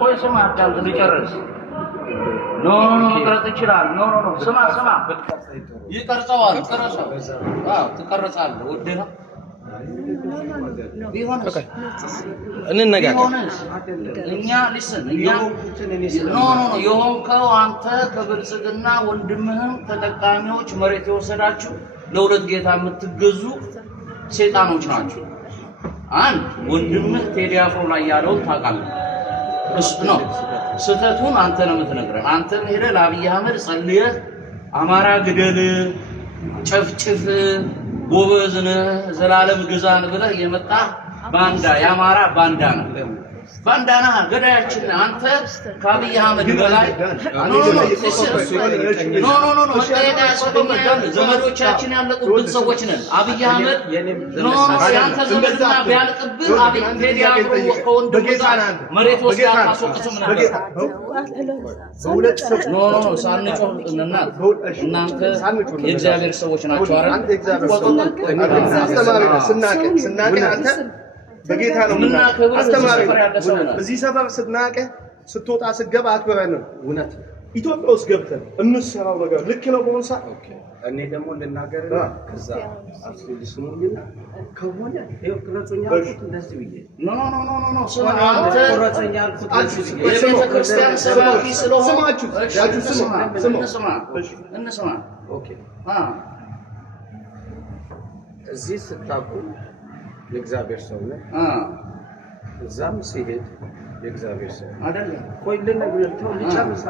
ቆይ ስማ አዳምጥ ልጨርስ ኖ መቅረጽ ይችላል ኖ ስማ ይቀርጸዋል ቀረጸው ትቀርጻለህ ወደ ነው ቢሆንስ እንነጋገር እኛ የሆንከው አንተ ከብልጽግና ወንድምህም ተጠቃሚዎች መሬት የወሰዳችሁ ለሁለት ጌታ የምትገዙ ሰይጣኖች ናቸው አንድ ወንድምህ ቴዲ አፍሮ ላይ ያለውን ታውቃለህ እሱ ነው ስተቱን አንተ ነው የምትነግረን አንተ ሄደህ ለአብይ አህመድ ጸልየህ አማራ ግደል ጨፍጭፍ ጎበዝነ ዘላለም ግዛን ብለህ የመጣ ባንዳ ያማራ ባንዳ ነው ባንዳና ገዳያችን አንተ ከአብይ አህመድ በላይ ዘመዶቻችን ያለቁብን ሰዎች ነን አብይ አህመድ ያንተ ዘመድና ቢያልቅብህ አብይ ቴዲ አፍሮ ከወንድሙ ጋር መሬት ወስዳ ማስወቅሱ ምን አለ ሳንጮህ እናንተ የእግዚአብሔር ሰዎች ናቸው ስናቀ አንተ በጌታ ነው አስተማሪ እዚህ ሰፈር ስናቀ ስትወጣ ስገባ አክብረን ነው እውነት ኢትዮጵያ ውስጥ ገብተን እንሰራው ነገር ልክ ነው ቦንሳ እኔ ደግሞ ልናገር ከዛ አስሊስ ሙሉና ከሆነ ይሄው ቅረጾኛ አልኩት እንደዚህ ብዬ ኖ ቅረጾኛ አልኩት የቤተ ክርስቲያን ሰባኪ ስለሆነ ስማችሁ ያችሁ እንስማ ኦኬ እዚህ ስታቁ የእግዚአብሔር ሰው ነው እዛም ሲሄድ የእግዚአብሔር ሰው አይደለም ቆይ ለነገርተው ልጨርስ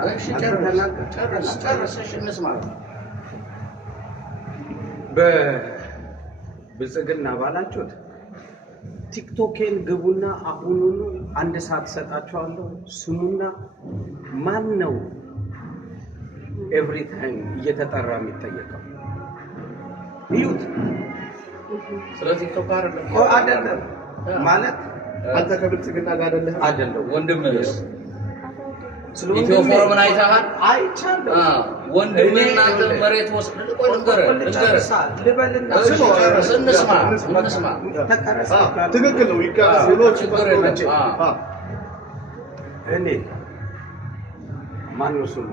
ጨርስ እንስማ በብልጽግና ባላችሁት ቲክቶኬን ግቡና አሁኑኑ አንድ ሰዓት ሰጣችኋለሁ ስሙና ማን ነው ኤቭሪ ታይም እየተጠራ የሚጠየቀው ይዩት ስለዚህ ተቃረ አይደለም ማለት አንተ ከብልጽግና ጋር አይደለም ወንድምህ ኢትዮ ፎረምን አይተሃል አይቻለሁ ወንድሜና አንተ መሬት ወስድ ቆይ ልበልና እንስማ ትክክል ነው ይቀርስ ብሎ ችግር የለም እኔ ማነው ስሙ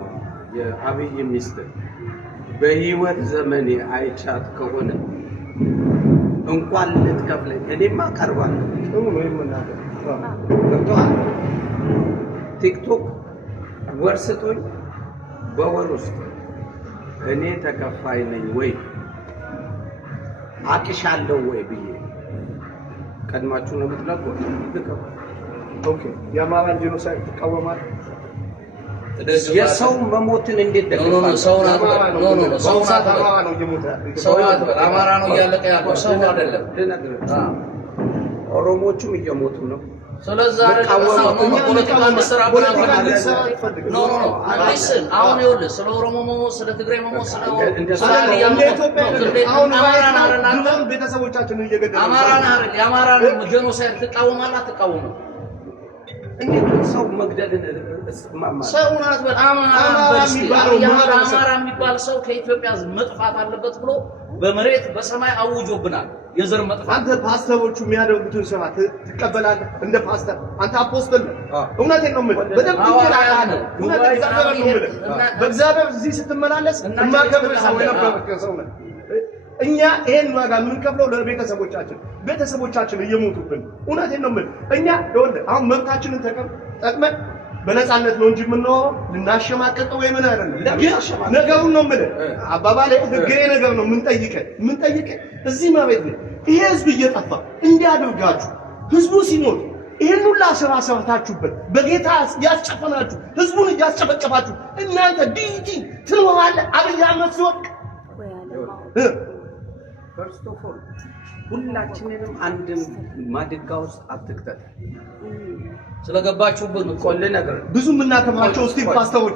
የአብይ ሚስት በህይወት ዘመኔ አይቻት ከሆነ እንኳን ልትከፍለኝ እኔማ ቀርባለሁ ቲክቶክ ወርስቶኝ በወር ውስጥ እኔ ተከፋይ ነኝ ወይ አቅሻለሁ ወይ ብዬ ቀድማችሁ ነው የምትለቁት ኦኬ የአማራን ጄኖሳይድ ተቃወማል የሰው መሞትን እንዴት ደግፋለሁ ሰው አማራ ነው እያለቀ ያለው ሰው አይደለም ኦሮሞቹም እየሞቱ ነው ስለዚህ ፖለቲካ መስራ አሁን ይኸውልህ ስለ ኦሮሞ መሞት ስለ ትግራይ መሞት ስለ ቤተሰቦቻችንን እየገደሉ የአማራን ጄኖሳይድ ትቃወማለህ አትቃወምም እንዴት ሰው መግደልን ሰውናት አማራ የሚባል ሰው ከኢትዮጵያ መጥፋት አለበት ብሎ በመሬት በሰማይ አውጆብናል የዘር መጥፋት አንተ ፓስተሮቹ የሚያደርጉትን ስራ ትቀበላለህ እንደ ፓስተር አንተ አፖስተል እውነቴን ነው የምልህ በደንብ በእግዚአብሔር እዚህ ስትመላለስ የማከብር ሰው የነበርክ ሰው ነህ እኛ ይሄን ዋጋ የምንከፍለው ቤተሰቦቻችን እየሞቱብን እውነቴን ነው የምልህ እኛ ይኸውልህ አሁን መብታችንን ተጠቅመን በነፃነት ነው እንጂ የምንኖረው ልናሸማቀቀው ወይ ምን አይደለም ነገሩን ነው የምልህ አባባሌ ህጋዊ ነገር ነው የምንጠይቀህ እዚህ መሬት ላይ ይሄ ህዝብ እየጠፋ እንዲያደርጋችሁ ህዝቡ ሲሞት ይሄን ሁሉ ስራ ሰርታችሁበት በጌታ ያስጨፈናችሁ ህዝቡን እያስጨፈጨፋችሁ እናንተ ዲቲ ትኖራለህ አብይ አህመድ ሲወድቅ ፈርስት ኦፍ ኦል ሁላችንንም አንድ ማድጋ ውስጥ አትክተት ስለገባችሁበት ቆል ነገር ብዙ የምናከብራቸው ስቲቭ ፓስተሮች